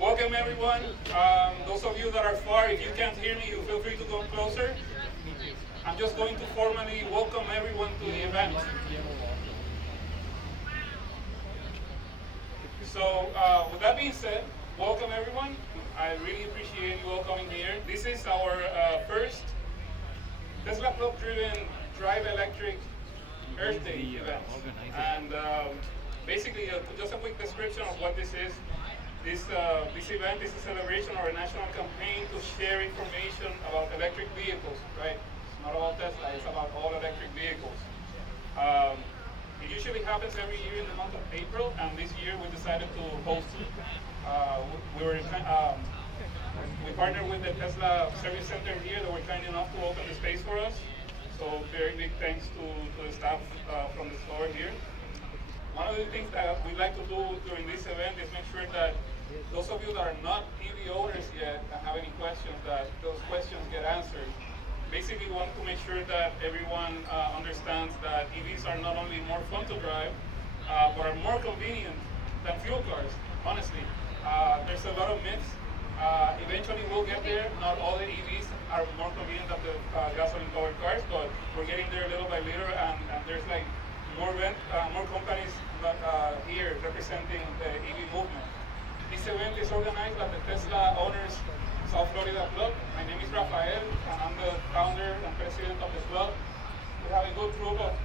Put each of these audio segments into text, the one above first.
Welcome everyone. Those of you that are far, if you can't hear me, you feel free to come closer. I'm just going to formally welcome everyone to the event. So with that being said, welcome everyone. I really appreciate you all coming here. This is our first Tesla Club driven Drive Electric Earth Day event. And basically, just a quick description of what this is. This event is a celebration or a national campaign to share information about electric vehicles, right? It's not about Tesla, it's about all electric vehicles. Um, it usually happens every year in the month of April, and this year we decided to host it. We partnered with the Tesla Service Center here that were kind enough to open the space for us. So very big thanks to the staff from the floor here. One of the things that we like to do during this event is make sure that those of you that are not EV owners yet and have any questions, that those questions get answered. Basically, we want to make sure that everyone understands that EVs are not only more fun to drive, but are more convenient than fuel cars, honestly. There's a lot of myths. Eventually we'll get there. Not all the EVs are more convenient than the gasoline-powered cars, but we're getting there little by little, and there's like more companies here representing the EV movement. This event is organized by the Tesla Owners South Florida Club. My name is Rafael, and I'm the founder and president of the club. We have a good group of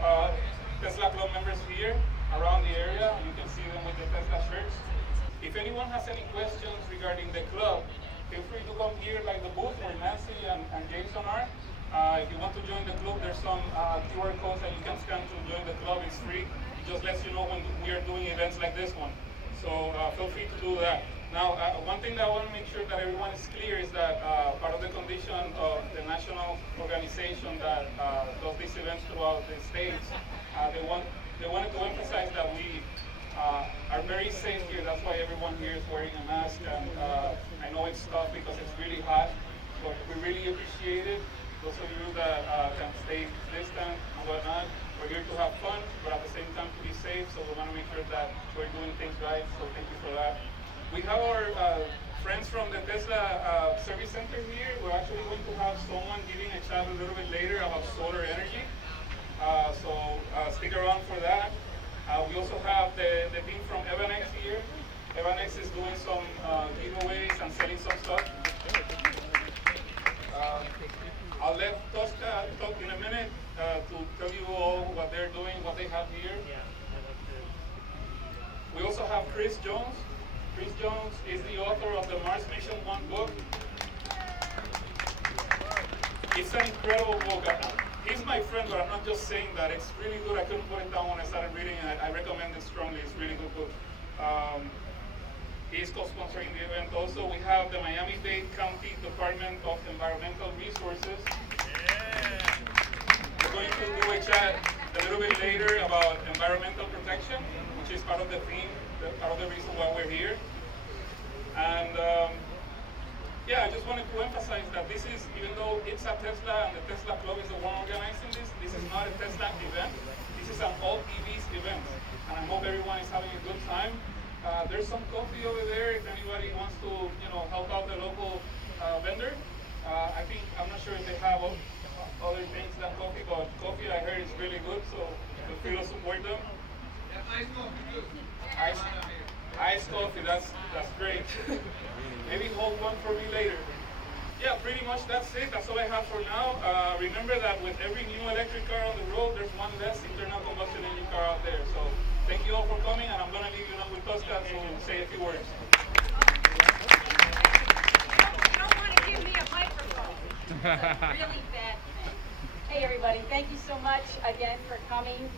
Tesla Club members here around the area. You can see them with the Tesla shirts. If anyone has any questions regarding the club, feel free to come here like the booth where Nancy and Jason are. If you want to join the club, there's some QR codes that you can scan to join the club. It's free. It just lets you know when we are doing events like this one. So feel free to do that. Now, one thing that I want to make sure that everyone is clear is that part of the condition of the national organization that does these events throughout the states, they wanted to emphasize that we are very safe here. That's why everyone here is wearing a mask. And I know it's tough because it's really hot, but we really appreciate it. Those of you that can stay distant and whatnot, we're here to have fun, but at the same time to be safe, so we want to make sure that we're doing things right, so thank you for that. We have our friends from the Tesla Service Center here. We're actually going to have someone giving a chat a little bit later about solar energy, so stick around for that. We also have the team from Evanex here. Evanex is doing some giveaways and selling some stuff. I'll let Tosca talk in a minute to tell you all what they're doing, what they have here. We also have Chris Jones. Chris Jones is the author of the Mars Mission 1 book. It's an incredible book. He's my friend, but I'm not just saying that. It's really good. I couldn't put it down when I started reading it. I recommend it strongly. It's a really good book. He's co-sponsoring the event also. We have the Miami-Dade County Department of Environmental Resources. We're going to do a chat a little bit later about environmental protection, which is part of the theme, part of the reason why we're here. And I just wanted to emphasize that this is, even though it's a Tesla and the Tesla Club is the one organizing this is not a Tesla event. This is an all EVs event. And I hope everyone is having a good time. There's some coffee over there if anybody wants to, help out the local vendor. I'm not sure if they have other things than coffee, but coffee I heard is really good, so feel free to support them. Iced coffee too. Iced coffee, that's great. Maybe hold one for me later. Yeah, pretty much that's it. That's all I have for now. Remember that with every new electric car on the road, there's one less internal combustion engine car out there. So thank you all for coming, and I'm going to leave you now with Tosca to say a few words. You don't want to give me a microphone. It's a really bad thing. Hey everybody, thank you so much again for coming.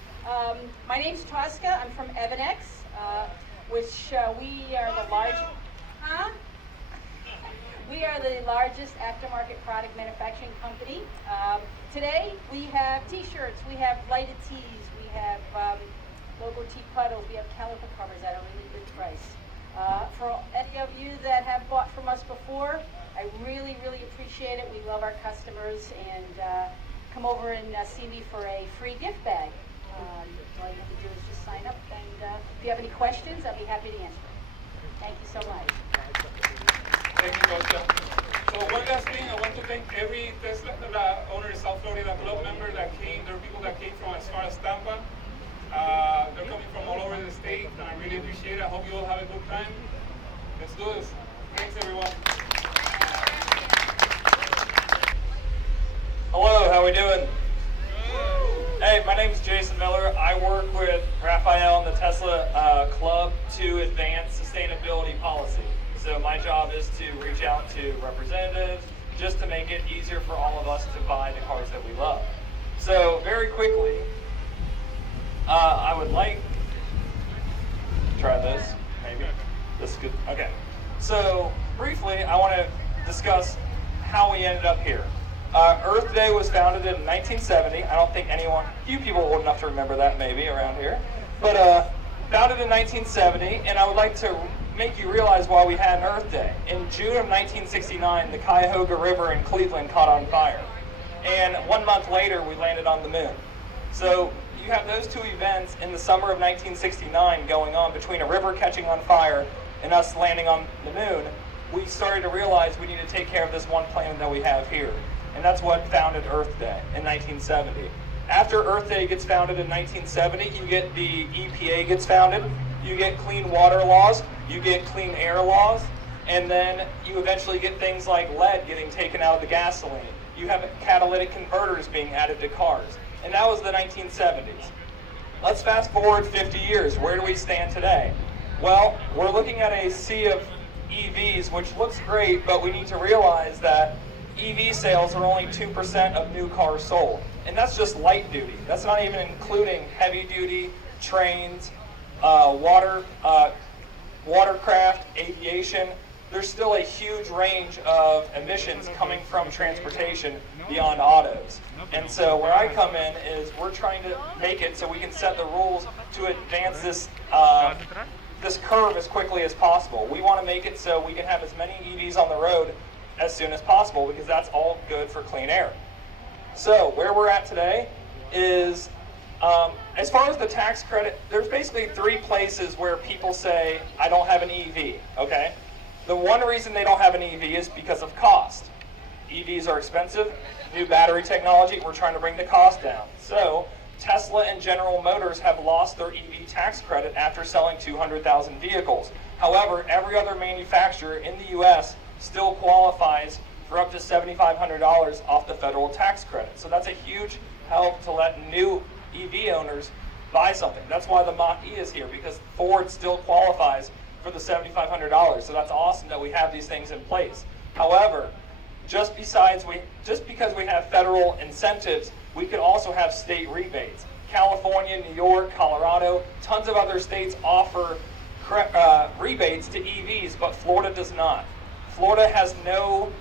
My name's Tosca. I'm from Evanex, which we are the largest. We are the largest aftermarket product manufacturing company. Today we have T-shirts, we have lighted tees, we have logo tee puddles, we have caliper covers at a really good price. For any of you that have bought from us before, I really, really appreciate it. We love our customers, and come over and see me for a free gift bag. All you have to do is just sign up, and if you have any questions, I'll be happy to answer. Thank you so much. Thank you, Tosca. So one last thing, I want to thank every Tesla owner, South Florida club member that came. There are people that came from as far as Tampa. They're coming from all over the state, and I really appreciate it. I hope you all have a good time. Let's do this. Thanks, everyone. Hello, how we doing? Hey, my name is Jason Miller. I work with Raphael and the Tesla Club to advance sustainability policy. So my job is to reach out to representatives just to make it easier for all of us to buy the cars that we love. So very quickly, I would like to try this, maybe. This is good. Okay. So briefly, I want to discuss how we ended up here. Earth Day was founded in 1970. I don't think few people old enough to remember that maybe around here. But founded in 1970, and I would like to make you realize why we had an Earth Day. In June of 1969, the Cuyahoga River in Cleveland caught on fire. And 1 month later, we landed on the moon. So you have those two events in the summer of 1969 going on between a river catching on fire and us landing on the moon. We started to realize we need to take care of this one planet that we have here. And that's what founded Earth Day in 1970. After Earth Day gets founded in 1970, you get the EPA gets founded, you get clean water laws, you get clean air laws, and then you eventually get things like lead getting taken out of the gasoline. You have catalytic converters being added to cars. And that was the 1970s. Let's fast forward 50 years. Where do we stand today? Well, we're looking at a sea of EVs, which looks great, but we need to realize that EV sales are only 2% of new cars sold. And that's just light duty. That's not even including heavy duty, trains, watercraft, aviation. There's still a huge range of emissions coming from transportation beyond autos. And so where I come in is we're trying to make it so we can set the rules to advance this curve as quickly as possible. We want to make it so we can have as many EVs on the road as soon as possible because that's all good for clean air. So where we're at today is, as far as the tax credit, there's basically three places where people say, I don't have an EV, okay? The one reason they don't have an EV is because of cost. EVs are expensive, new battery technology, we're trying to bring the cost down. So Tesla and General Motors have lost their EV tax credit after selling 200,000 vehicles. However, every other manufacturer in the US still qualifies for up to $7,500 off the federal tax credit. So that's a huge help to let new EV owners buy something. That's why the Mach-E is here, because Ford still qualifies for the $7,500. So that's awesome that we have these things in place. However, just because we have federal incentives, we could also have state rebates. California, New York, Colorado, tons of other states offer rebates to EVs, but Florida does not. Florida has no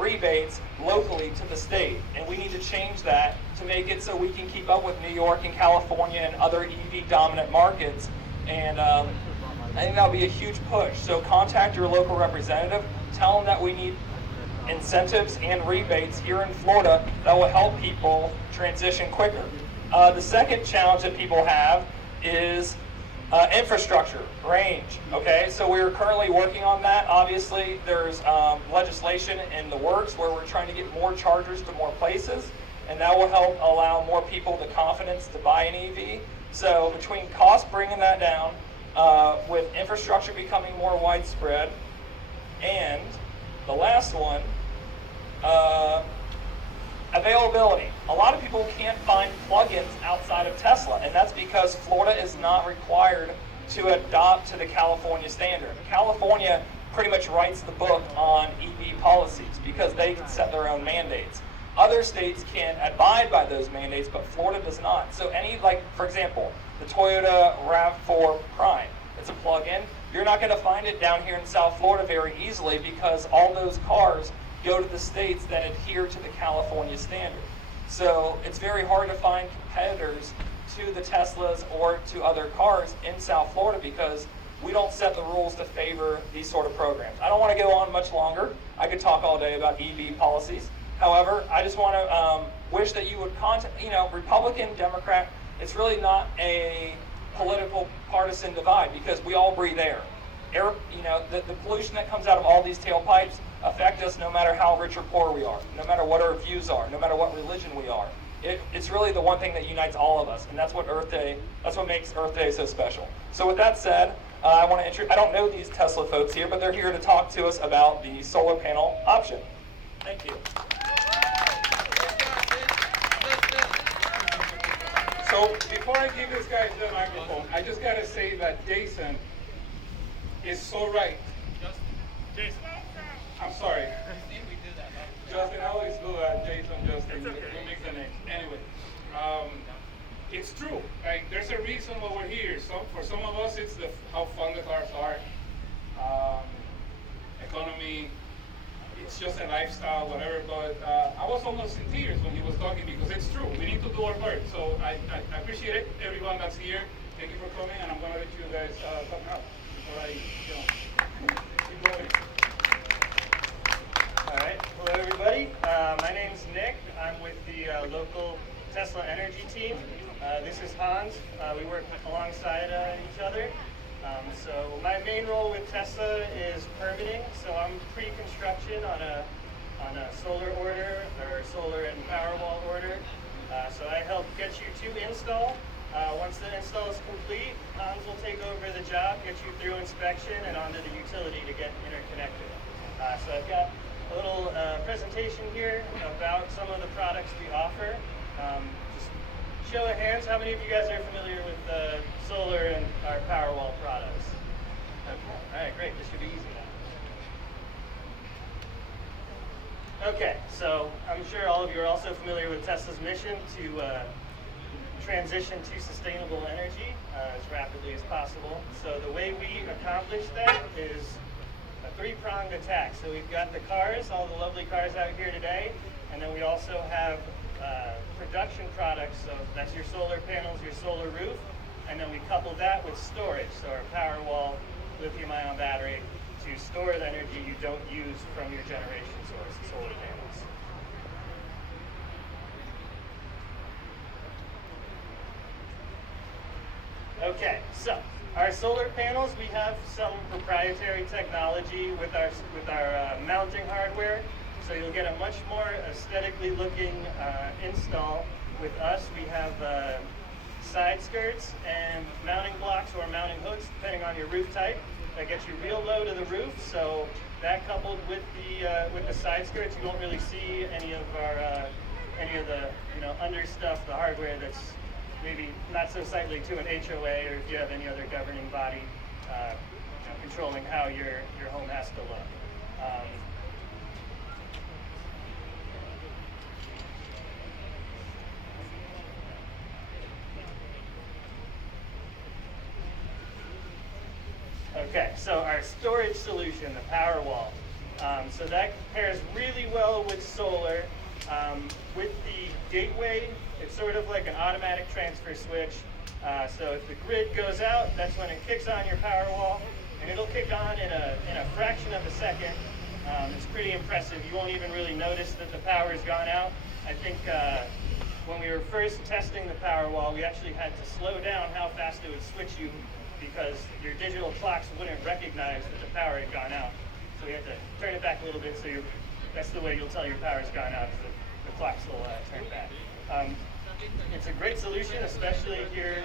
rebates locally to the state, and we need to change that to make it so we can keep up with New York and California and other EV dominant markets. And I think that'll be a huge push. So contact your local representative, tell them that we need incentives and rebates here in Florida that will help people transition quicker. The second challenge that people have is infrastructure, range, okay? So we're currently working on that. Obviously, there's legislation in the works where we're trying to get more chargers to more places, and that will help allow more people the confidence to buy an EV. So between cost bringing that down, with infrastructure becoming more widespread, and the last one, availability. A lot of people can't find plugins outside of Tesla, and that's because Florida is not required to adopt to the California standard. California pretty much writes the book on EV policies because they can set their own mandates. Other states can abide by those mandates, but Florida does not. So for example, the Toyota RAV4 Prime, it's a plug-in. You're not going to find it down here in South Florida very easily because all those cars go to the states that adhere to the California standard. So it's very hard to find competitors to the Teslas or to other cars in South Florida because we don't set the rules to favor these sort of programs. I don't want to go on much longer. I could talk all day about EV policies. However, I just want to wish that you would contact, Republican, Democrat, it's really not a political partisan divide because we all breathe air. air, the pollution that comes out of all these tailpipes affect us no matter how rich or poor we are, no matter what our views are, no matter what religion we are. It's really the one thing that unites all of us, and that's what that's what makes Earth Day so special. So with that said, I want to I don't know these Tesla folks here, but they're here to talk to us about the solar panel option. Thank you. So before I give this guy the microphone, I just gotta say that Jason is so right. Jason. I'm sorry. Justin, I always do that. Jason, Justin, we mix the names. Anyway, it's true. Like, there's a reason why we're here. For some of us, it's how fun the cars are, economy. It's just a lifestyle, whatever. But I was almost in tears when he was talking because it's true. We need to do our part. So I appreciate it, everyone that's here. Thank you for coming, and I'm gonna let you guys talk now before I, keep going. All right. Hello, everybody. My name's Nick. I'm with the local Tesla Energy team. This is Hans. We work alongside each other. So my main role with Tesla is permitting. So I'm pre-construction on a solar order or solar and Powerwall order. So I help get you to install. Once the install is complete, Hans will take over the job, get you through inspection and onto the utility to get interconnected. So I've got a little presentation here about some of the products we offer. Just show of hands, how many of you guys are familiar with solar and our Powerwall products? Okay. All right, great. This should be easy now. Okay, so I'm sure all of you are also familiar with Tesla's mission to transition to sustainable energy as rapidly as possible. So the way we accomplish that is a three-pronged attack. So we've got the cars, all the lovely cars out here today, and then we also have production products. So that's your solar panels, your solar roof, and then we couple that with storage. So our Powerwall lithium-ion battery to store the energy you don't use from your generation source, solar panels. Okay, so our solar panels, we have some proprietary technology with our mounting hardware. So you'll get a much more aesthetically looking install with us. We have side skirts and mounting blocks or mounting hooks, depending on your roof type, that gets you real low to the roof. So that coupled with the side skirts, you won't really see any of the under stuff, the hardware that's maybe not so sightly to an HOA, or if you have any other governing body controlling how your home has to look. Okay, so our storage solution, the Powerwall. So that pairs really well with solar. With the gateway, it's sort of like an automatic transfer switch. So if the grid goes out, that's when it kicks on your Powerwall, and it'll kick on in a fraction of a second. It's pretty impressive. You won't even really notice that the power has gone out. I think when we were first testing the Powerwall, we actually had to slow down how fast it would switch you because your digital clocks wouldn't recognize that the power had gone out. So we had to turn it back a little bit, so that's the way you'll tell your power's gone out, is the clocks will turn back. It's a great solution, especially here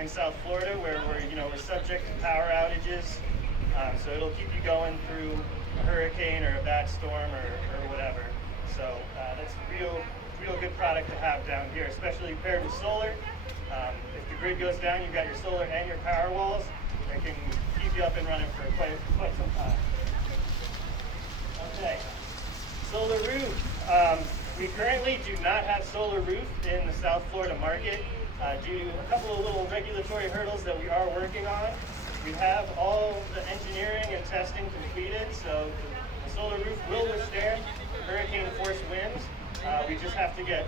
in South Florida, where we're subject to power outages. So it'll keep you going through a hurricane or a bad storm or whatever. So that's a real good product to have down here, especially paired with solar. If the grid goes down, you've got your solar and your power walls that can keep you up and running for quite some time. Okay, solar roof. We currently do not have solar roof in the South Florida market due to a couple of little regulatory hurdles that we are working on. We have all the engineering and testing completed, so the solar roof will withstand hurricane-force winds. We just have to get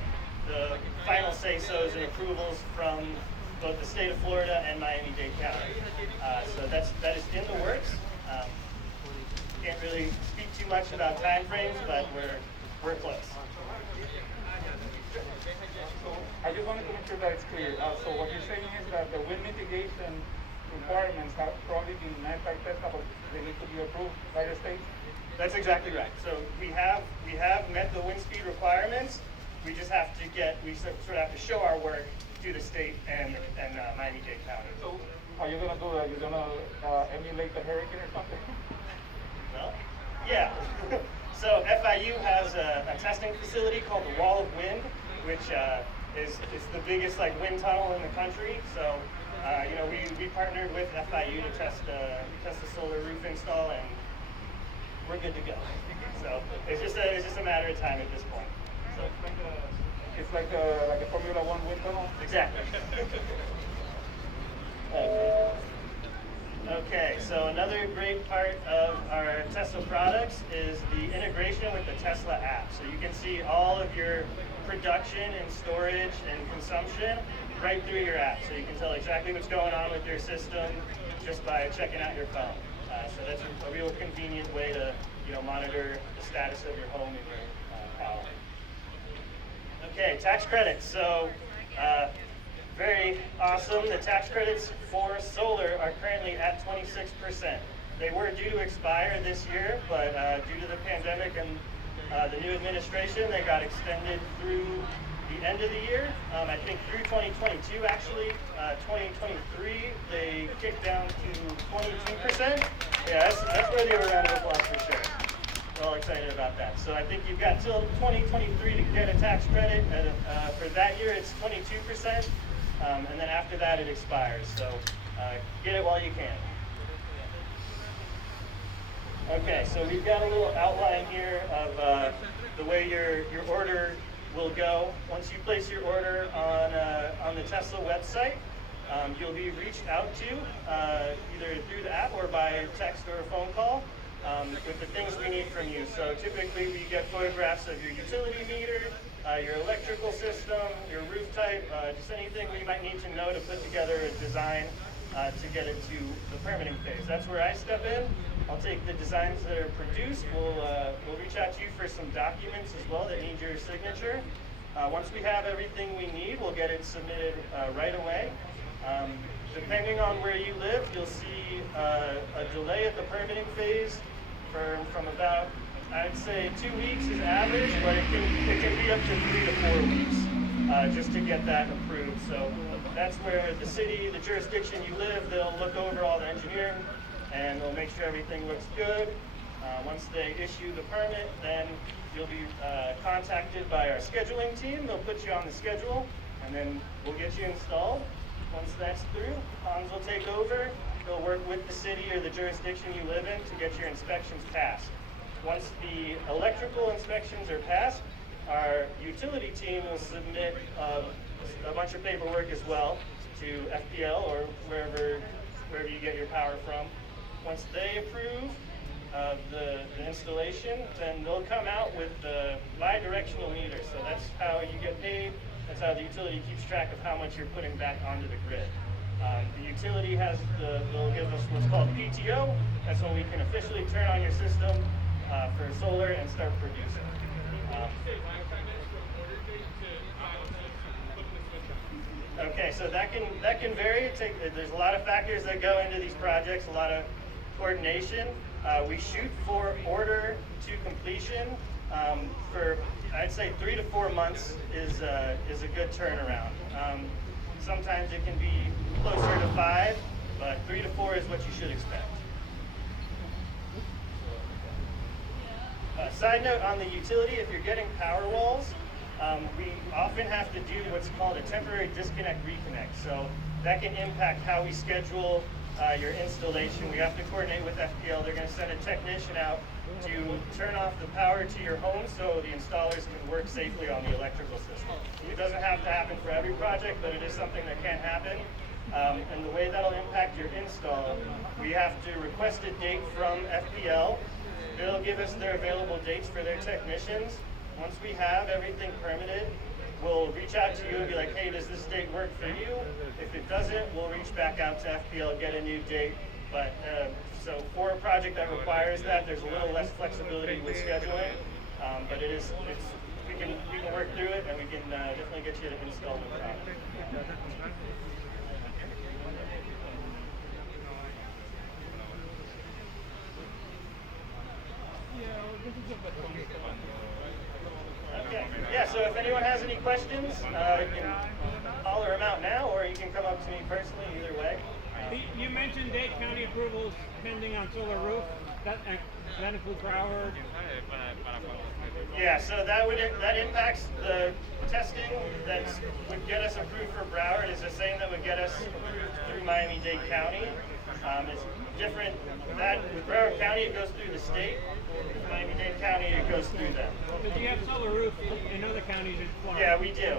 the final say-sos and approvals from both the state of Florida and Miami-Dade County. So that is in the works. Can't really speak too much about time frames, but we're close. I just wanted to make sure that it's clear. So what you're saying is that the wind mitigation requirements have probably been met by Tesla, but need to be approved by the state? That's exactly right. So we have met the wind speed requirements. We just have to we sort of have to show our work to the state and Miami-Dade County. So how are you gonna do that? You're gonna emulate the hurricane or something? Well, yeah. So FIU has a testing facility called the Wall of Wind, which is the biggest wind tunnel in the country. So we partnered with FIU to test the solar roof install, and we're good to go. So it's just a matter of time at this point. So It's like a Formula One wind tunnel? exactly. Okay, so another great part of our Tesla products is the integration with the Tesla app. So you can see all of your production and storage and consumption right through your app. So you can tell exactly what's going on with your system just by checking out your phone. So that's a real convenient way to monitor the status of your home and your power. Okay, tax credits. So very awesome. The tax credits for solar are currently at 26%. They were due to expire this year, but due to the pandemic and the new administration, they got extended through the end of the year. I think through 2022, actually. 2023, they kicked down to 22%. Yeah, that's worthy of a round of applause for sure. We're all excited about that. So I think you've got till 2023 to get a tax credit. For that year, it's 22%. And then after that, it expires. So get it while you can. Okay, so we've got a little outline here of the way your order will go. Once you place your order on the Tesla website, you'll be reached out to either through the app or by text or a phone call with the things we need from you. So typically we get photographs of your utility meter, your electrical system, your roof type, just anything we might need to know to put together a design to get it to the permitting phase. That's where I step in. I'll take the designs that are produced. We'll reach out to you for some documents as well that need your signature. Once we have everything we need, we'll get it submitted right away. Depending on where you live, you'll see a delay at the permitting phase from about, I'd say 2 weeks is average, but it can be up to 3 to 4 weeks just to get that approved. So that's where the city, the jurisdiction you live, they'll look over all the engineering and they'll make sure everything looks good. Once they issue the permit, then you'll be contacted by our scheduling team. They'll put you on the schedule and then we'll get you installed. Once that's through, Hans will take over. He'll work with the city or the jurisdiction you live in to get your inspections passed. Once the electrical inspections are passed, our utility team will submit a bunch of paperwork as well to FPL or wherever you get your power from. Once they approve the installation, then they'll come out with the bi-directional meter. So that's how you get paid. That's how the utility keeps track of how much you're putting back onto the grid. The utility will give us what's called PTO. That's when we can officially turn on your system for solar and start producing. Okay, so that can vary. There's a lot of factors that go into these projects, a lot of coordination. We shoot for order to completion for, I'd say 3 to 4 months is a good turnaround. Sometimes it can be closer to 5, but 3 to 4 is what you should expect. Side note on the utility, if you're getting power walls, we often have to do what's called a temporary disconnect reconnect. So that can impact how we schedule your installation. We have to coordinate with FPL. They're going to send a technician out to turn off the power to your home so the installers can work safely on the electrical system. It doesn't have to happen for every project, but it is something that can happen. And the way that'll impact your install, we have to request a date from FPL. They'll give us their available dates for their technicians. Once we have everything permitted, we'll reach out to you and be like, hey, does this date work for you? If it doesn't, we'll reach back out to FPL, get a new date. But so for a project that requires that, there's a little less flexibility with scheduling. But we can work through it, and we can definitely get you to install the product. Okay. Yeah, so if anyone has any questions, you can holler them out now, or you can come up to me personally, either way. You mentioned Dade County approvals pending on solar roof. That includes Broward. Yeah, so that impacts the testing that would get us approved for Broward is the same that would get us approved through Miami-Dade County. It's different. That with Broward County, it goes through the state. With Miami-Dade County, it goes through them. But you have solar roof in other counties in Florida. Yeah, we do.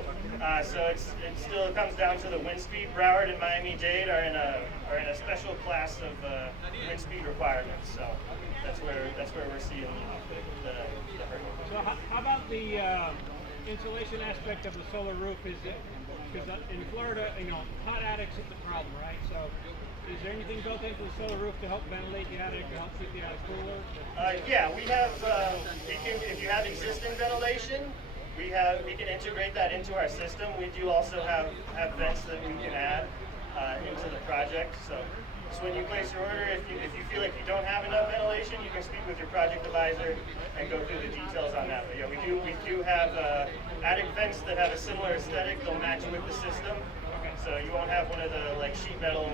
So it still comes down to the wind speed. Broward and Miami-Dade are in a special class of wind speed requirements. So that's where we're seeing the hurdle. So how about the insulation aspect of the solar roof? Is it because in Florida, hot attics is the problem, right? So is there anything built into the solar roof to help ventilate the attic, to help keep the attic cooler? Yeah, we have. If you have existing ventilation, we can integrate that into our system. We do also have vents that we can add into the project. So when you place your order, if you feel like you don't have enough ventilation, you can speak with your project advisor and go through the details on that. But yeah, we do have attic vents that have a similar aesthetic. They'll match with the system. So you won't have one of the sheet metal,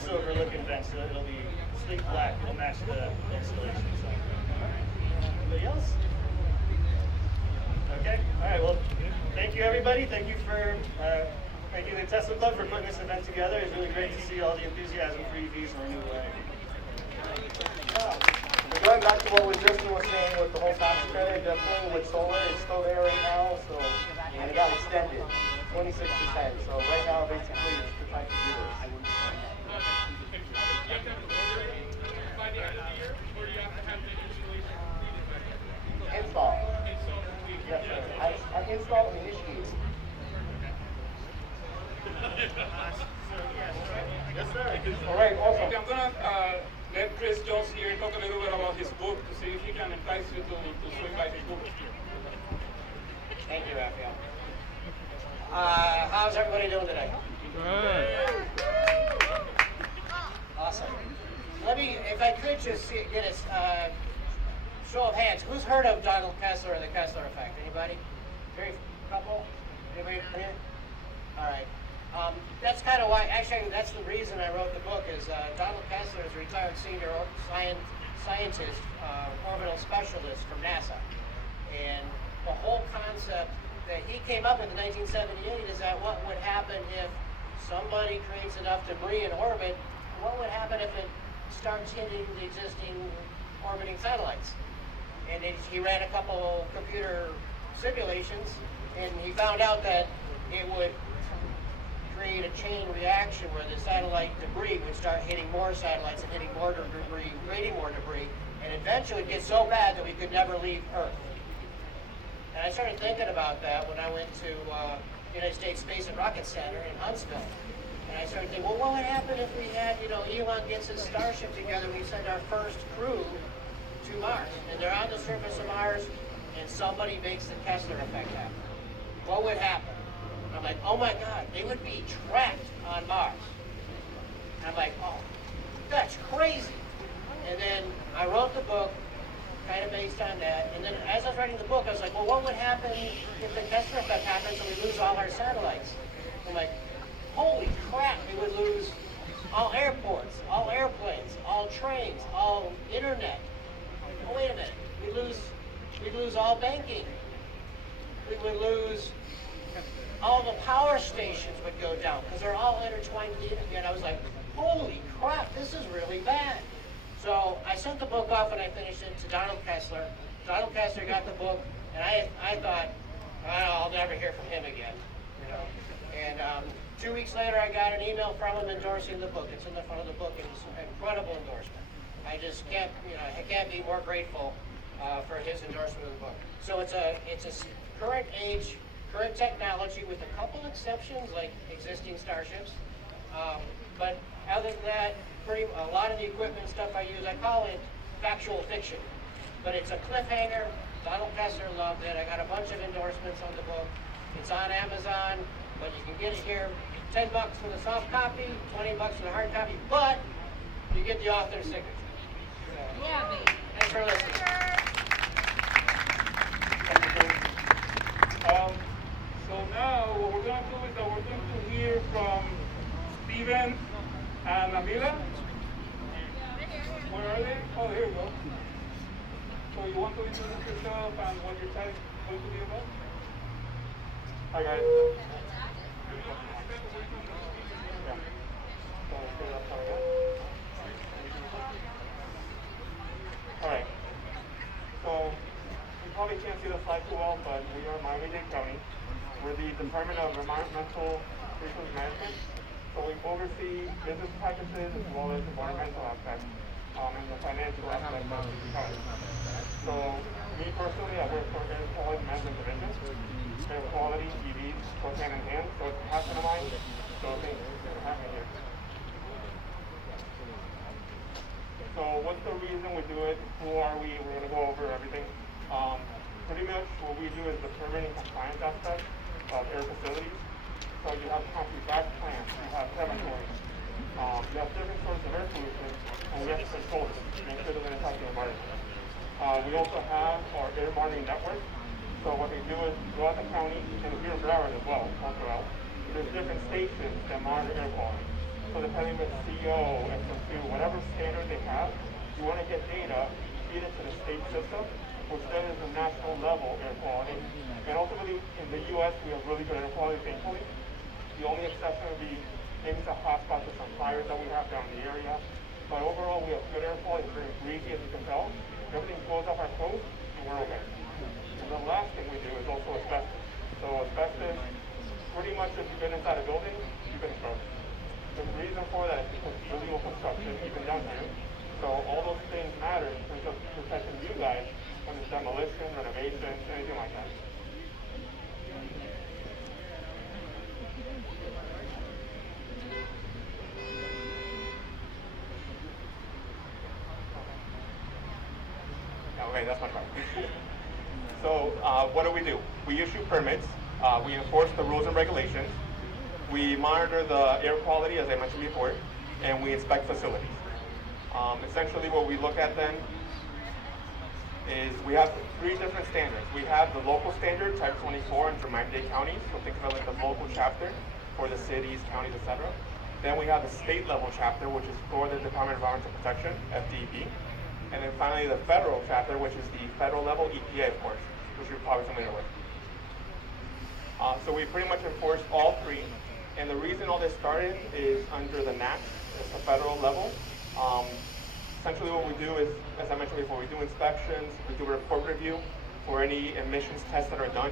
silver looking vents. It'll be sleek black. It'll match the installation. So. Anybody else? Okay. All right. Well, thank you everybody. Thank you the Tesla Club for putting this event together. It's really great to see all the enthusiasm for EVs in a new way. But going back to what Justin was saying with the whole tax credit, definitely with solar, it's still there right now. So and it got extended, 26%. So right now, basically, it's the time to do this. Install. Yes, sir. I install and initiate. Yes, sir. All right, awesome. Okay, I'm gonna let Chris Jones here talk a little bit about his book to see if he can entice you to swing by his book. Thank you, Raphael. How's everybody doing today? Good. Awesome. If I could just get a show of hands. Who's heard of Donald Kessler and the Kessler effect? Anybody? Very couple? Anybody down here? All right. That's kind of why, actually, that's the reason I wrote the book is Donald Kessler is a retired senior scientist, orbital specialist from NASA. And the whole concept that he came up with in 1978 is that what would happen if somebody creates enough debris in orbit, what would happen if it starts hitting the existing orbiting satellites? And he ran a couple computer simulations, and he found out that it would create a chain reaction where the satellite debris would start hitting more satellites and hitting more debris, creating more debris, and eventually it'd get so bad that we could never leave Earth. And I started thinking about that when I went to United States Space and Rocket Center in Huntsville. And I started thinking, well, what would happen if we had, Elon gets his Starship together, we send our first crew to Mars, and they're on the surface of Mars, and somebody makes the Kessler effect happen. What would happen? I'm like, oh my God, they would be trapped on Mars. And I'm like, oh, that's crazy. And then I wrote the book, kind of based on that. And then as I was writing the book, I was like, well, what would happen if the Kessler effect happens and we lose all our satellites? I'm like, holy crap, we would lose all airports, all airplanes, all trains, all internet. Oh, wait a minute, we'd lose all banking. We would lose all the power stations would go down because they're all intertwined. And I was like, holy crap, this is really bad. So I sent the book off and I finished it to Donald Kessler. Donald Kessler got the book, and I thought, I'll never hear from him again. And 2 weeks later, I got an email from him endorsing the book. It's in the front of the book, and it's an incredible endorsement. I just can't, I can't be more grateful for his endorsement of the book. So it's a current age, current technology with a couple exceptions like existing Starships. But other than that, a lot of the equipment stuff I use, I call it factual fiction. But it's a cliffhanger. Donald Kessler loved it. I got a bunch of endorsements on the book. It's on Amazon, but you can get it here. $10 for the soft copy, $20 for the hard copy, but you get the author's signature. So, Yeah, thanks for listening. So now what we're going to do is that we're going to hear from Steven and Amila. Where are they? Oh, here we go. So you want to introduce yourself and what your tag is going to be about? Hi guys. Alright. So you probably can't see the slide too well, but we are Miami-Dade County. We're the Department of Environmental Resource Management. So we oversee business practices as well as environmental aspects and the financial aspects of the county. So me personally, I work for Air Quality Management Division. Air quality, EVs, goes hand in hand, so it's a passion of mine. So thanks for having me here. So what's the reason we do it? Who are we? We're going to go over everything. Pretty much what we do is the permitting compliance aspect of air facilities. So you have concrete gas plants, you have laboratories, you have different sources of air pollution, and we have to control them, make sure that they impact the environment. We also have our air monitoring network. So what they do is throughout the county, and here in Broward as well, all throughout, there's different stations that monitor air quality. So depending on CO, SO2, whatever standard they have, you want to get data, feed it to the state system, which then is the national level air quality. And ultimately, in the US, we have really good air quality, thankfully. The only exception would be maybe some hotspots or some fires that we have down in the area. But overall, we have good air quality. It's very breezy, as you can tell. Everything goes off our coast, and we're okay. And the last thing we do is also asbestos. So asbestos, pretty much if you've been inside a building, you've been exposed. The reason for that is because it's illegal construction, even down here. So all those things matter in terms of protecting you guys when it's demolition, renovation, anything like that. Okay, that's my part. So what do? We issue permits, we enforce the rules and regulations, we monitor the air quality, as I mentioned before, and we inspect facilities. Essentially what we look at then is we have three different standards. We have the local standard, type 24 in Miami-Dade County, so think of it like the local chapter for the cities, counties, etc. Then we have the state level chapter, which is for the Department of Environmental Protection, FDEP. And then finally the federal chapter, which is the federal level EPA, of course, which you're probably familiar with. So we pretty much enforce all three. And the reason all this started is under the NAC, it's the federal level. Essentially what we do is, as I mentioned before, we do inspections, we do a report review for any emissions tests that are done.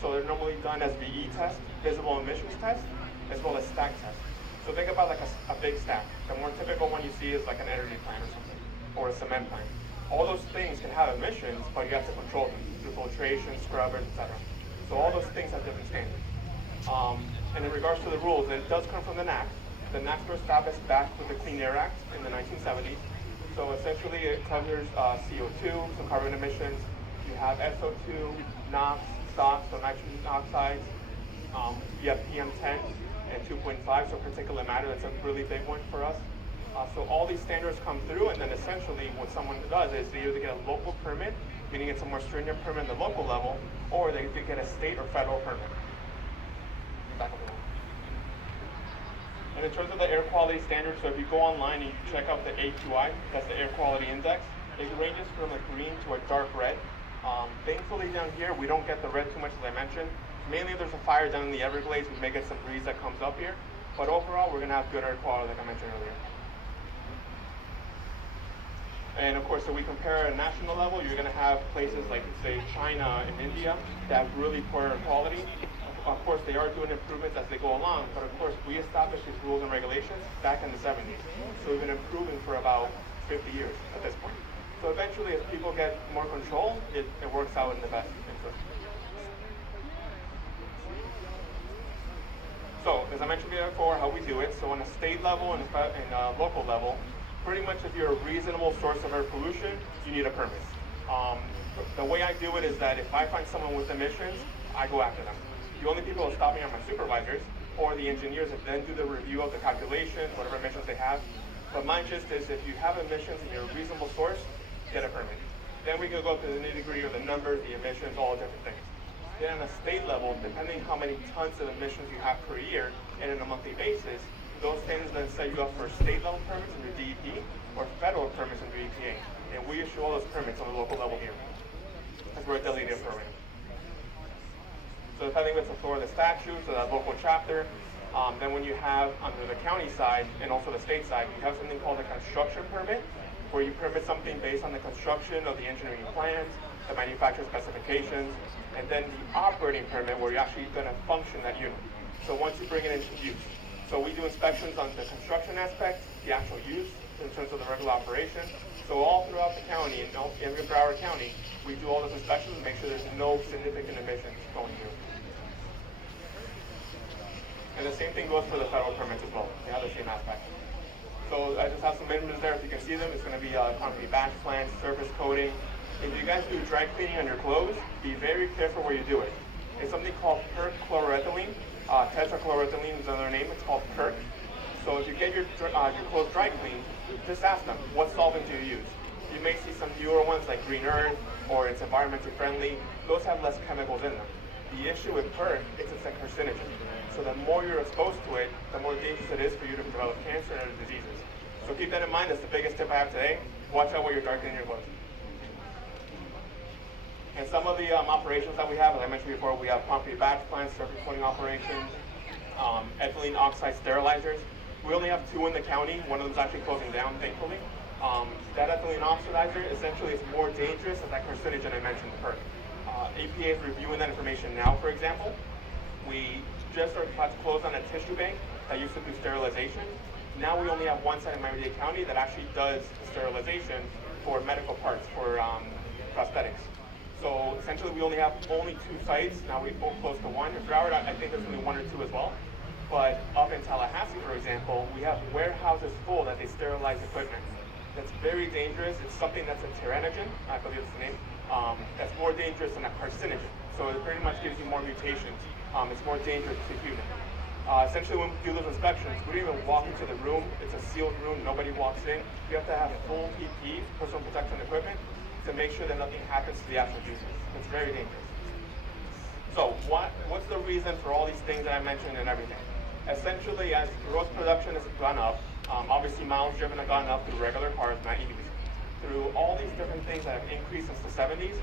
So they're normally done as VE tests, visible emissions tests, as well as stack tests. So think about like a big stack. The more typical one you see is like an energy plant or something, or a cement plant. All those things can have emissions, but you have to control them through filtration, scrubbers, etc. So all those things have different standards. And in regards to the rules, it does come from the NAC. The NAC was established back with the Clean Air Act in the 1970s. So essentially it covers CO2, so carbon emissions. You have SO2, NOx, SOx, so nitrogen oxides. You have PM10 and 2.5, so particulate matter. That's a really big one for us. So all these standards come through, and then essentially what someone does is they either get a local permit, meaning it's a more stringent permit at the local level, or they could get a state or federal permit. Back up a little. And in terms of the air quality standards, so if you go online and you check out the AQI, that's the air quality index, it ranges from a green to a dark red. Thankfully down here, we don't get the red too much, as I mentioned. Mainly if there's a fire down in the Everglades, we may get some breeze that comes up here. But overall, we're gonna have good air quality, like I mentioned earlier. And of course, if we compare at a national level, you're gonna have places like, say, China and India that have really poor air quality. Of course, they are doing improvements as they go along, but of course, we established these rules and regulations back in the 70s. So we've been improving for about 50 years at this point. So eventually, as people get more control, it works out in the best interest. So, as I mentioned before, how we do it. So on a state level and a local level, pretty much if you're a reasonable source of air pollution, you need a permit. The way I do it is that if I find someone with emissions, I go after them. The only people that stop me are my supervisors or the engineers that then do the review of the calculations, whatever emissions they have. But my gist is if you have emissions and you're a reasonable source, get a permit. Then we can go to the nitty-gritty of the numbers, the emissions, all different things. Then on a state level, depending how many tons of emissions you have per year and on a monthly basis, those standards then set you up for state level permits under DEP or federal permits under EPA. And we issue all those permits on the local level here, as we're a delegated program. So depending if it's a Florida statute, so that local chapter, then when you have under the county side and also the state side, you have something called a construction permit, where you permit something based on the construction of the engineering plans, the manufacturer specifications, and then the operating permit where you're actually going to function that unit. So once you bring it into use. So we do inspections on the construction aspect, the actual use in terms of the regular operation. So all throughout the county, in every Broward County, we do all those inspections and make sure there's no significant emissions going through. And the same thing goes for the federal permits as well. They have the same aspect. So I just have some images there. If you can see them, it's going to be concrete batch plants, surface coating. If you guys do dry cleaning on your clothes, be very careful where you do it. It's something called perchloroethylene. Tetrachloroethylene is another name. It's called perc. So if you get your clothes dry cleaned, just ask them, what solvent do you use? You may see some newer ones like Green Earth, or it's environmentally friendly. Those have less chemicals in them. The issue with perc is it's a carcinogen. So the more you're exposed to it, the more dangerous it is for you to develop cancer and other diseases. So keep that in mind. That's the biggest tip I have today. Watch out where you're darkening your clothes. And some of the operations that we have, as I mentioned before, we have concrete batch plants, surface coating operations, ethylene oxide sterilizers. We only have 2 in the county. One of them is actually closing down, thankfully. That ethylene oxidizer essentially is more dangerous than that carcinogen I mentioned, perc. EPA is reviewing that information now, for example. We just are about to close on a tissue bank that used to do sterilization. Now we only have one site in Miami-Dade County that actually does sterilization for medical parts, for prosthetics. So essentially we only have 2 sites. Now we both close to 1. In Broward, I think there's only 1 or 2 as well. But up in Tallahassee, for example, we have warehouses full that they sterilize equipment. That's very dangerous. It's something that's a teratogen, I believe it's the name. That's more dangerous than a carcinogen. So it pretty much gives you more mutations. It's more dangerous to human. Essentially, when we do those inspections, we don't even walk into the room. It's a sealed room. Nobody walks in. You have to have full PPE, personal protection equipment, to make sure that nothing happens to the actual users. It's very dangerous. So what's the reason for all these things that I mentioned and everything? Essentially, as gross production has gone up, obviously miles driven have gone up through regular cars, not EVs. Through all these different things that have increased since the 70s,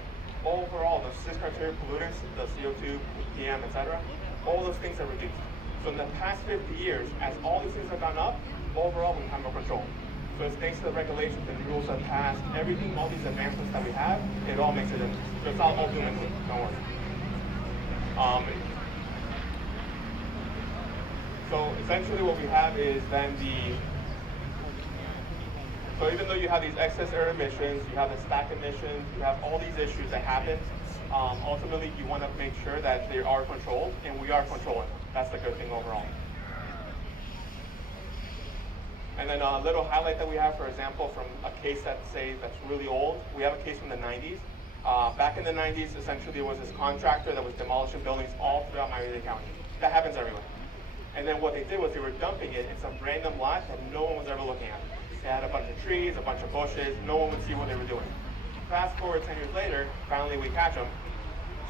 overall, the 6 criteria pollutants, the CO2, PM, etc., all those things are reduced. So in the past 50 years, as all these things have gone up, overall we have more control. So it's thanks to the regulations and rules that passed, everything, all these advancements that we have, it all makes it in. So it's all doom and gloom, don't worry. So essentially what we have is then so even though you have these excess air emissions, you have the stack emissions, you have all these issues that happen, ultimately you want to make sure that they are controlled, and we are controlling them. That's the good thing overall. And then a little highlight that we have, for example, from a case that's really old. We have a case from the 90s. Back in the 90s, essentially there was this contractor that was demolishing buildings all throughout Miami-Dade County. That happens everywhere. And then what they did was they were dumping it in some random lot that no one was ever looking at. They had a bunch of trees, a bunch of bushes, no one would see what they were doing. Fast forward 10 years later, finally we catch them.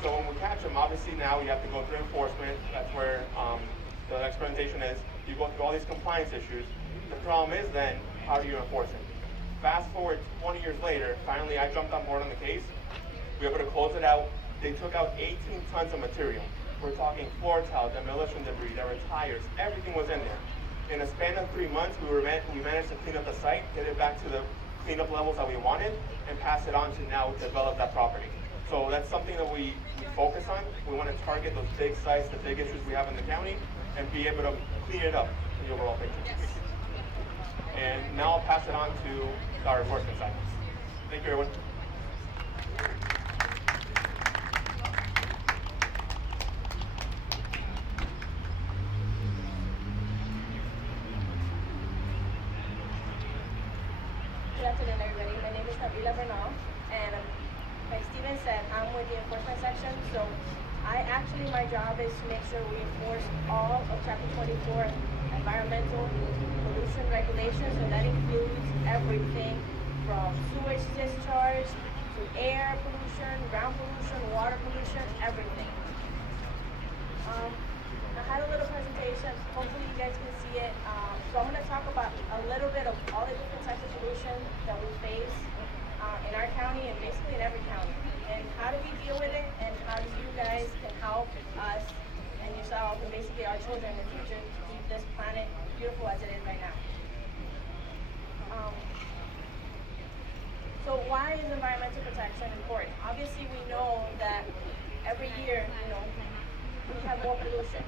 So when we catch them, obviously now we have to go through enforcement. That's where the next presentation is. You go through all these compliance issues. The problem is then, how do you enforce it? Fast forward 20 years later, finally I jumped on board on the case. We were able to close it out. They took out 18 tons of material. We're talking floor tile, demolition debris, there were tires, everything was in there. In a span of 3 months, we managed to clean up the site, get it back to the cleanup levels that we wanted, and pass it on to now develop that property. So that's something that we focus on. We want to target those big sites, the big issues we have in the county, and be able to clean it up in the overall picture. And now I'll pass it on to our enforcement side. Thank you, everyone. Good afternoon, everybody. My name is Nabila Bernal, and like Steven said, I'm with the enforcement section. So my job is to make sure we enforce all of Chapter 24 environmental pollution regulations, and that includes everything from sewage discharge to air pollution, ground pollution, water pollution, everything. I had a little presentation. Hopefully you guys can see it. So I'm going to talk about a little bit of all the different types of pollution that we face in our county and basically in every county. And how do we deal with it, and how do you guys can help us and yourself and basically our children in the future to keep this planet beautiful as it is right now. So why is environmental protection important? Obviously we know that every year, we have more pollution.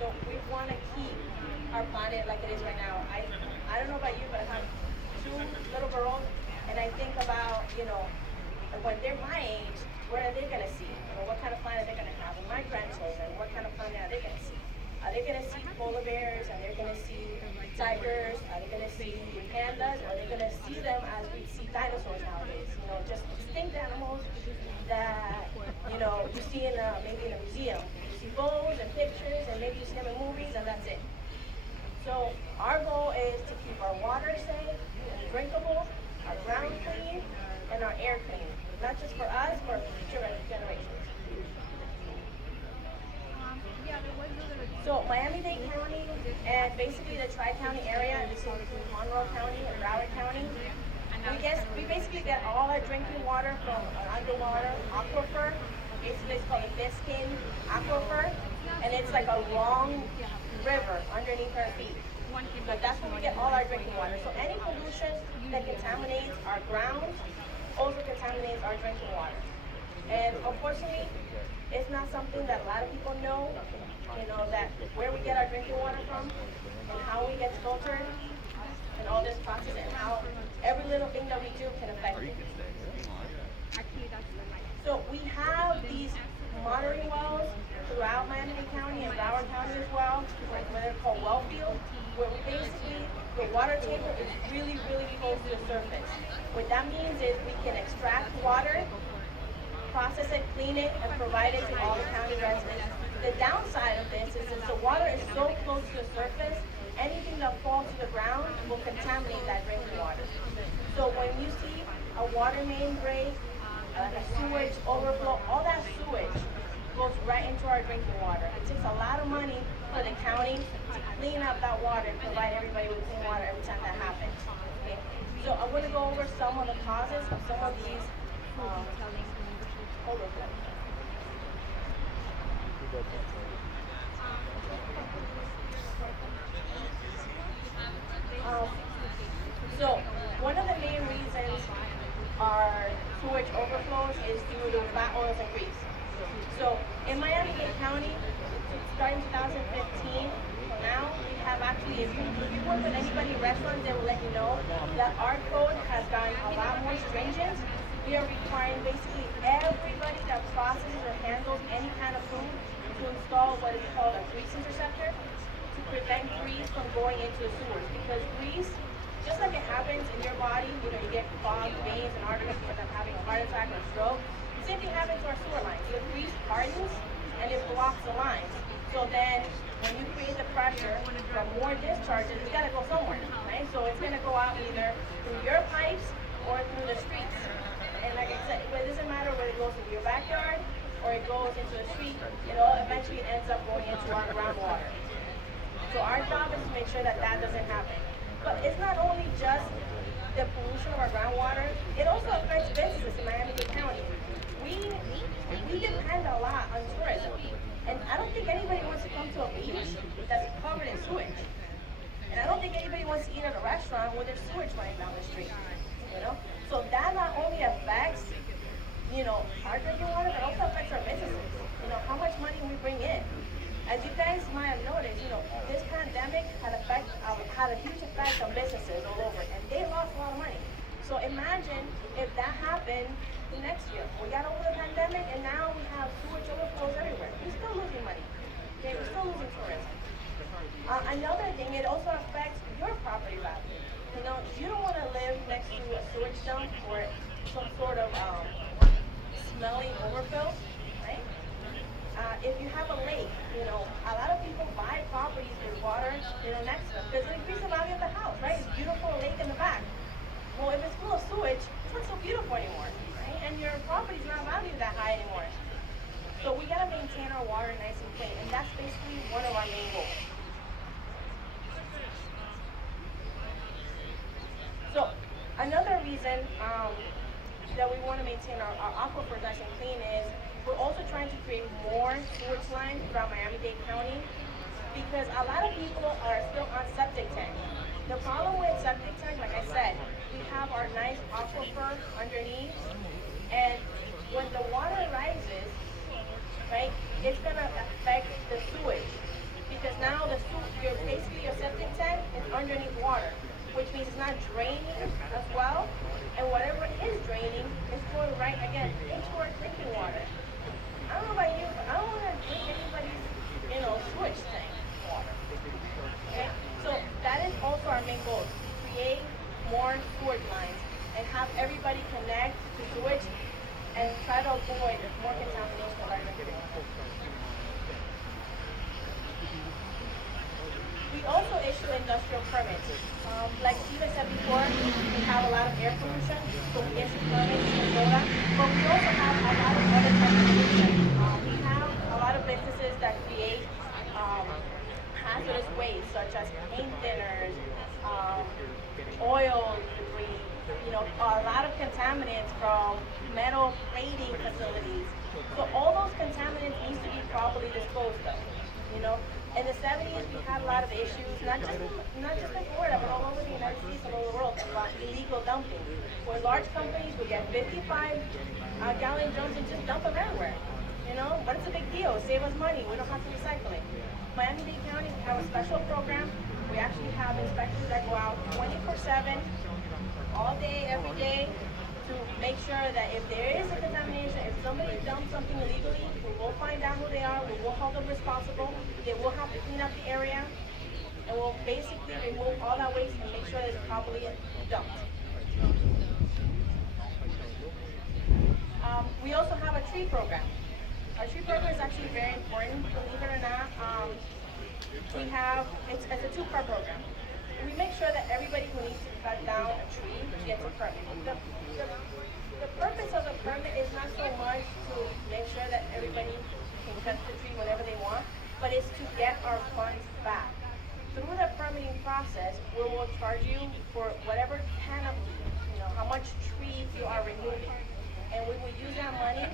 So we want to keep our planet like it is right now. I don't know about you, but I have 2 little girls, and I think about, when they're my age, what are they going to see? What kind of planet they're going to have? And my grandchildren, what kind of planet are they going to see? Are they going to see polar bears? Are they going to see tigers? Are they going to see pandas? Or are they going to see them as we see dinosaurs nowadays? Just extinct animals that, you see maybe in a museum. You see photos and pictures, and maybe you see them in movies, and that's it. So our goal is to keep our water safe and drinkable, our ground clean, and our air clean. Not just for us, but for future generations. So Miami-Dade County and basically the Tri-County area, and this includes Monroe County and Broward County, we basically get all our drinking water from an underwater aquifer. Basically it's called the Biscayne Aquifer, and it's like a long river underneath our feet. But that's where we get all our drinking water. So any pollution that contaminates our ground also contaminates our drinking water. And unfortunately, it's not something that a lot of people know, that where we get our drinking water from and how we get filtered and all this process and how every little thing that we do can affect it. So we have these monitoring wells throughout Miami-Dade County and Broward County as well, what they're called well fields, where we basically, the water table is really, really close to the surface. What that means is we can extract water, process it, clean it, and provide it to all the county residents. The downside of this is since the water is so close to the surface, anything that falls to the ground will contaminate that drinking water. So when you see a water main break, a sewage overflow, all that sewage goes right into our drinking water. It takes a lot of money for the county to clean up that water and provide everybody with clean water every time that happens. Okay? So I'm going to go over some of the causes of some of these. So one of the main reasons our sewage overflows is due to fat oils and grease. So in Miami-Dade County, starting 2015, so now we have actually, if you work with anybody in restaurants, they will let you know that our code has gotten a lot more stringent. We are requiring basically everybody that processes or handles any kind of food to install what is called a grease interceptor to prevent grease from going into the sewers. Because grease, just like it happens in your body, you get clogged veins and arteries because of having a heart attack or a stroke, the same thing happens to our sewer lines. The grease hardens and it blocks the lines. So then when you create the pressure from more discharges, it's got to go somewhere, right? So it's going to go out either through your pipes or through the streets. And like I said, it doesn't matter whether it goes into your backyard or it goes into the street, it all eventually ends up going into our groundwater. So our job is to make sure that that doesn't happen. But it's not only just the pollution of our groundwater, it also affects businesses in Miami-Dade County. We depend a lot on tourism. And I don't think anybody wants to come to a beach that's covered in sewage. And I don't think anybody wants to eat at a restaurant with their sewage running down the street. So that not only affects, our drinking water, but also affects our businesses. How much money we bring in. As you guys might have noticed, this pandemic had a huge effect on businesses all over, and they lost a lot of money. So imagine if that happened next year. We got over the pandemic, and now we have sewage overflows everywhere. We're still losing money. Okay, we're still losing tourism. Another thing, it also affects your property value. You don't want to live next to a sewage dump or some sort of smelly overfill, right? If you have a lake, a lot of people buy properties with water, next to them because it increases the value of the house, right? It's a beautiful lake in the back. Well, if it's full of sewage, it's not so beautiful anymore, right? And your property's not valued that high anymore. So we gotta maintain our water nice and clean, and that's basically one of our main goals. So another reason that we want to maintain our aquifers nice and clean is we're also trying to create more sewage lines throughout Miami-Dade County because a lot of people are still on septic tanks. The problem with septic tanks, like I said, we have our nice aquifer underneath, and when the water rises, right, it's gonna affect the sewage because now basically your septic tank is underneath water, which means it's not draining as well, and whatever is draining is going right again into our drinking water. I don't know about you, but I don't want to drink anybody's, sewage tank water. Okay, so that is also our main goal: create more sewage lines and have everybody connect to sewage and try to avoid more contamination of our drinking water. We also issue industrial permits. Like Steven said before, we have a lot of air pollution, so we issue permits in Florida, but we also have a lot of other types of pollution. We have a lot of businesses that create hazardous waste, such as paint thinners, oil debris, a lot of contaminants from metal plating facilities. So all those contaminants need to be properly disposed of, In the 70s, we had a lot of issues, not just in Florida, but all over the United States and all over the world, about illegal dumping, where large companies would get 55-gallon drums and just dump them everywhere. But it's a big deal. Save us money. We don't have to recycle it. Miami-Dade County, we have a special program. We actually have inspectors that go out 24/7, all day, every day, to make sure that if there is a contamination, if somebody dumps something illegally, we will find out who they are, we will hold them responsible, they will have to clean up the area, and we'll basically remove all that waste and make sure that it's properly dumped. We also have a tree program. Our tree program is actually very important, believe it or not. It's a two-part program. We make sure that everybody who needs to cut down a tree gets a permit. The purpose of the permit is not so much to make sure that everybody can cut the tree whenever they want, but it's to get our funds back. Through the permitting process, we will charge you for whatever canopy, how much trees you are removing. And we will use that money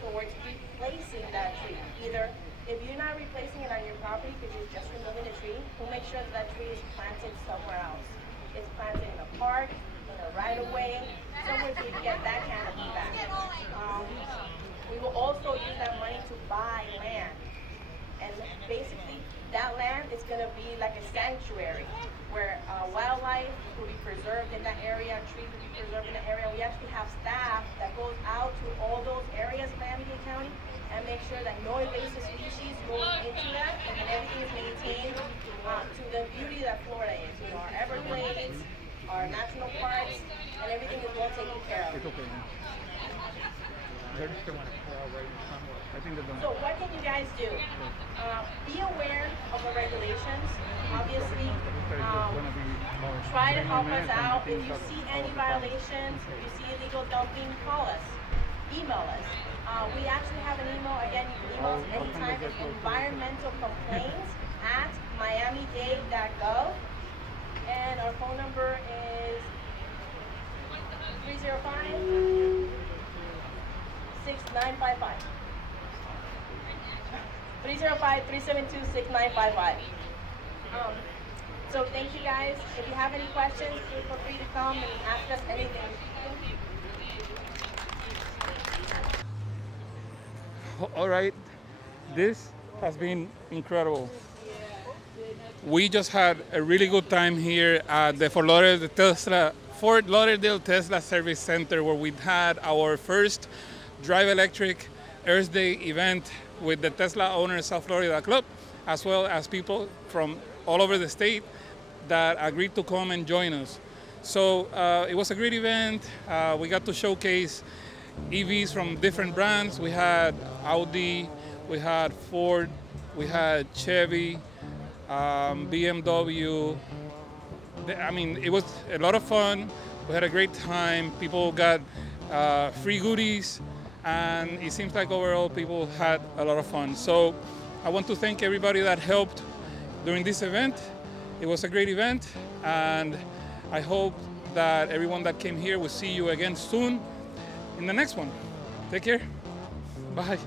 towards replacing that tree. Either if you're not replacing it on your property because you're just removing a tree, we'll make sure that tree is planted somewhere else. It's planted in a park, in a right-of-way, somewhere so you can get that canopy back. We will also use that money to buy land. And basically, that land is going to be like a sanctuary where wildlife will be preserved in that area, trees will be preserved in that area. We actually have staff that goes out to all those areas in Miami-Dade County and make sure that no invasive species goes into that and that everything is maintained to the beauty that Florida is. Our Everglades, our national parks, and everything is well taken care of. So what can you guys do? Be aware of the regulations. Obviously, try to help us out. If you see any violations, if you see illegal dumping, call us, email us. We actually have an email, again, you can email us anytime. It's environmentalcomplaints@miamidade.gov. And our phone number is 305-6955. 305-372-6955. So thank you guys. If you have any questions, feel free to come and ask us anything. Thank you. All right, this has been incredible. We just had a really good time here at the Fort Lauderdale Tesla Service Center, where we had our first Drive Electric Earth Day event with the Tesla Owners South Florida Club, as well as people from all over the state that agreed to come and join us. So it was a great event. We got to showcase EVs from different brands. We had Audi, we had Ford, we had Chevy, BMW. I mean, it was a lot of fun. We had a great time. People got free goodies. and it seems like overall people had a lot of fun. So I want to thank everybody that helped during this event. It was a great event, and I hope that everyone that came here will see you again soon in the next one. Take care. Bye.